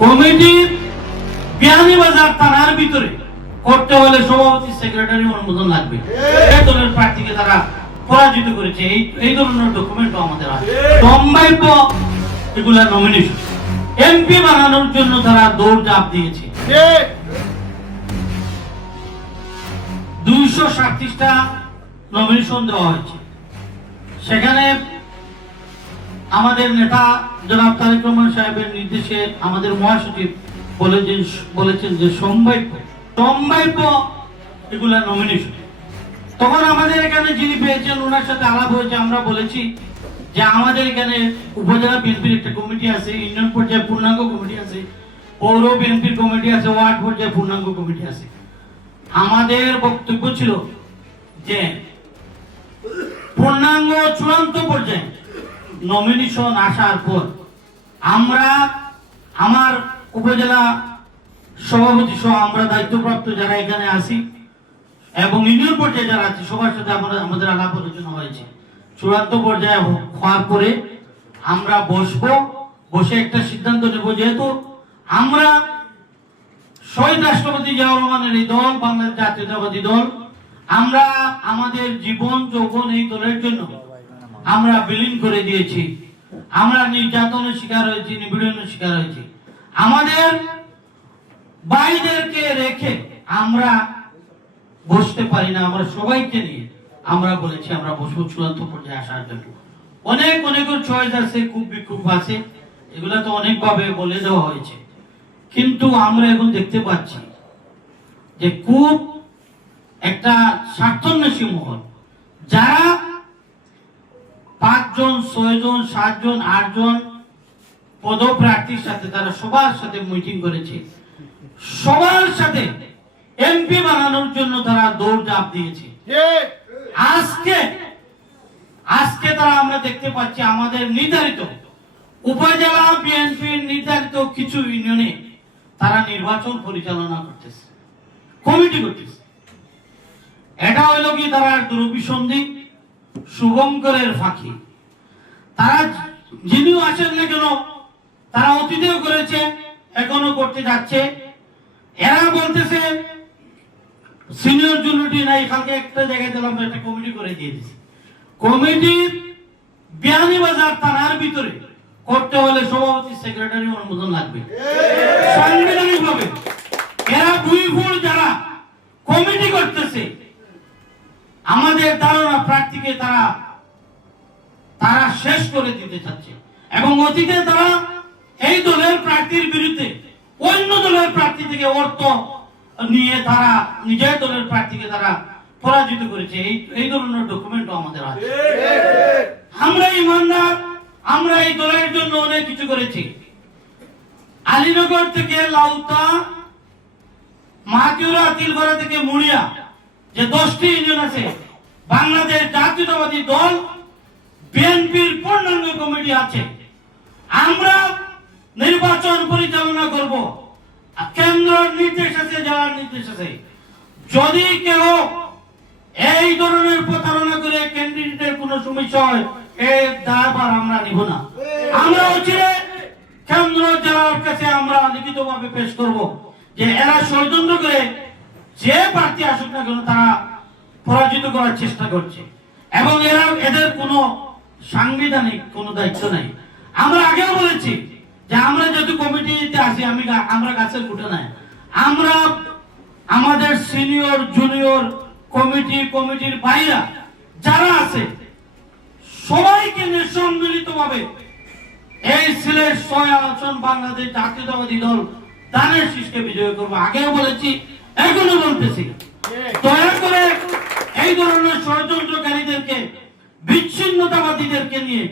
কমিটির বিয়ানীবাজার থানার ভিতরে করতে হলে সভাপতি সেক্রেটারি অনুমোদন লাগবে। এই দলের প্রার্থীকে তারা পরাজিত করেছে। এই এই ধরনের ডকুমেন্টও আমাদের আছে। সম্ভাব্য এগুলা নমিনেশন এমপি বানানোর জন্য তারা দৌড় চাপ দিয়েছে। দুইশো সাতত্রিশটা নমিনেশন দেওয়া হয়েছে। সেখানে আমাদের নেতা জনাব তারেক রহমান সাহেবের নির্দেশে আমাদের মহাসচিব বলেছেন বলেছেন যে সম্ভাব্য সম্ভাব্য এগুলা নমিনেশন তখন আমাদের এখানে যিনি পেয়েছেন ওনার সাথে আলাপ হয়েছে, আমরা বলেছি যে আমাদের এখানে উপজেলা বিএনপির একটা কমিটি আছে, ইউনিয়ন পর্যায়ে পূর্ণাঙ্গ কমিটি আছে, পৌর বিএনপির কমিটি আছে, ওয়ার্ড পর্যায়ে পূর্ণাঙ্গ কমিটি আছে। আমাদের বক্তব্য ছিল যে পূর্ণাঙ্গ চূড়ান্ত পর্যায়ে নমিনেশন আসার পর আমরা আমার উপজেলা সভাপতি সহ আমরা দায়িত্বপ্রাপ্ত যারা এখানে আছি এবং ইউনিয়ন পর্যায়ে যারা আছে, সবার সাথে আমরা আমাদের আলাপ আলোচনা হয়েছে। চূড়ান্ত পর্যায়ে হওয়ার পরে আমরা বসবো, বসে একটা সিদ্ধান্ত নেব যেহেতু আমরা শহীদ রাষ্ট্রপতি জিয়াউর রহমানের এই দল বাংলাদেশ জাতীয়তাবাদী দল, আমরা আমাদের জীবন, যৌবন এই দলের জন্য আমরা বিলীন করে দিয়েছি। আমরা নির্যাতনের শিকার হয়েছি, নিপীড়নের শিকার হয়েছি। আমাদের ভাইদেরকে রেখে আমরা বসতে পারি না, আমরা সবাইকে নিয়ে। আমরা বলেছি, আমরা বসবো চূড়ান্ত পর্যায়ে আসার জন্য। অনেক অনেক চয়েস আছে, খুব বিক্ষোভ আছে। এগুলা তো অনেকভাবে বলে দেওয়া হয়েছে। কিন্তু আমরা এখন দেখতে পাচ্ছি যে খুব একটা স্বার্থন্বেষী মহল। যারা পাঁচজন, ছয়জন, সাতজন, আটজন পদপ্রার্থীর সাথে তারা সবার সাথে মিটিং করেছে। সবার সাথে এমপি বানানোর জন্য তারা দৌড় চাপ দিয়েছে। আজকে আজকে তারা আমরা দেখতে পাচ্ছি আমাদের নির্ধারিত উপজেলা বিএনপির নির্ধারিত কিছু ইউনিয়নে তারা নির্বাচন পরিচালনা করতেছে, কমিটি করতেছে। এটা হইল কি তারা দুরভিসন্ধি শুভঙ্করের ফাঁকি। তারা যিনিও আসেন না কেন, তারা অতীতেও করেছে, এখনও করতে যাচ্ছে। এরা বলতেছে সিনিয়র জুনিটি নাই, কালকে একটা জায়গায় দিলাম একটা কমিটি করে দিয়ে দিছি কমিটির থানার ভিতরে করতে হলে সভাপতি সেক্রেটারি অনুমোদন লাগবে। সাংবিধানিক ভাবে এরা ফুল যারা কমিটি করতেছে, আমাদের ধারণা প্রার্থীকে তারা তারা শেষ করে দিতে চাচ্ছে। এবং অতীতে তারা এই দলের প্রার্থীর বিরুদ্ধে, অন্য দলের প্রার্থী থেকে অর্থ নিয়ে তারা নিজের দলের প্রার্থীকে তারা পরাজিত করেছে। এই এই ধরনের ডকুমেন্টও আমাদের আছে। আমরা ইমানদার, আমরা এই দলের জন্য অনেক কিছু করেছি। আলীনগর থেকে লাউতা মাহাতিউরা তিলগড়া থেকে মুড়িয়া, যে দশটি ইউনিয়ন আছে বাংলাদেশ জাতীয়তাবাদী দল, বিএনপির পূর্ণাঙ্গ কমিটি আছে। আমরা নির্বাচন পরিচালনা করব। আর কেন্দ্রের নির্দেশ আছে, জেলার নির্দেশ আছে। যদি কেউ এই ধরনের প্রতারণা করে ক্যান্ডিডেটের কোন সমস্যা হয় দায়ভার আমরা নিব না। আমরা অচিরে কেন্দ্র, জেলার কাছে আমরা লিখিতভাবে পেশ করব যে এরা ষড়যন্ত্র করে যে প্রার্থী আসুক না কেন, তারা পরাজিত করার চেষ্টা করছে। এবং এরা এদের কোনো সাংবিধানিক কোনো দায়িত্ব নাই। আমরা আগেও বলেছি যে আমরা যেহেতু কমিটিতে আছি আমি আমরা গাছের কুটে নাই। আমরা আমাদের সিনিয়র জুনিয়র কমিটি কমিটির বাইরা যারা আছে সবাইকে নিয়ে সম্মিলিত ভাবে এই সিলেট ছয় আসন বাংলাদেশ জাতীয়তাবাদী দল দানের শীষকে বিজয় করব। আগেও বলেছি এখনও বলতেছি। দয়া করে এই ধরনের ষড়যন্ত্রকারীদেরকে, বিচ্ছিন্নতাবাদীদেরকে নিয়ে,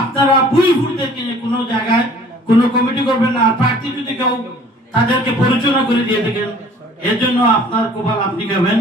আপনারা বুই ফুটদেরকে নিয়ে কোনো জায়গায় কোনো কমিটি করবেন না। আর প্রার্থী যদি কেউ তাদেরকে পরিচালনা করে দিয়ে থাকেন, এর জন্য আপনার কপাল আপনি খাবেন।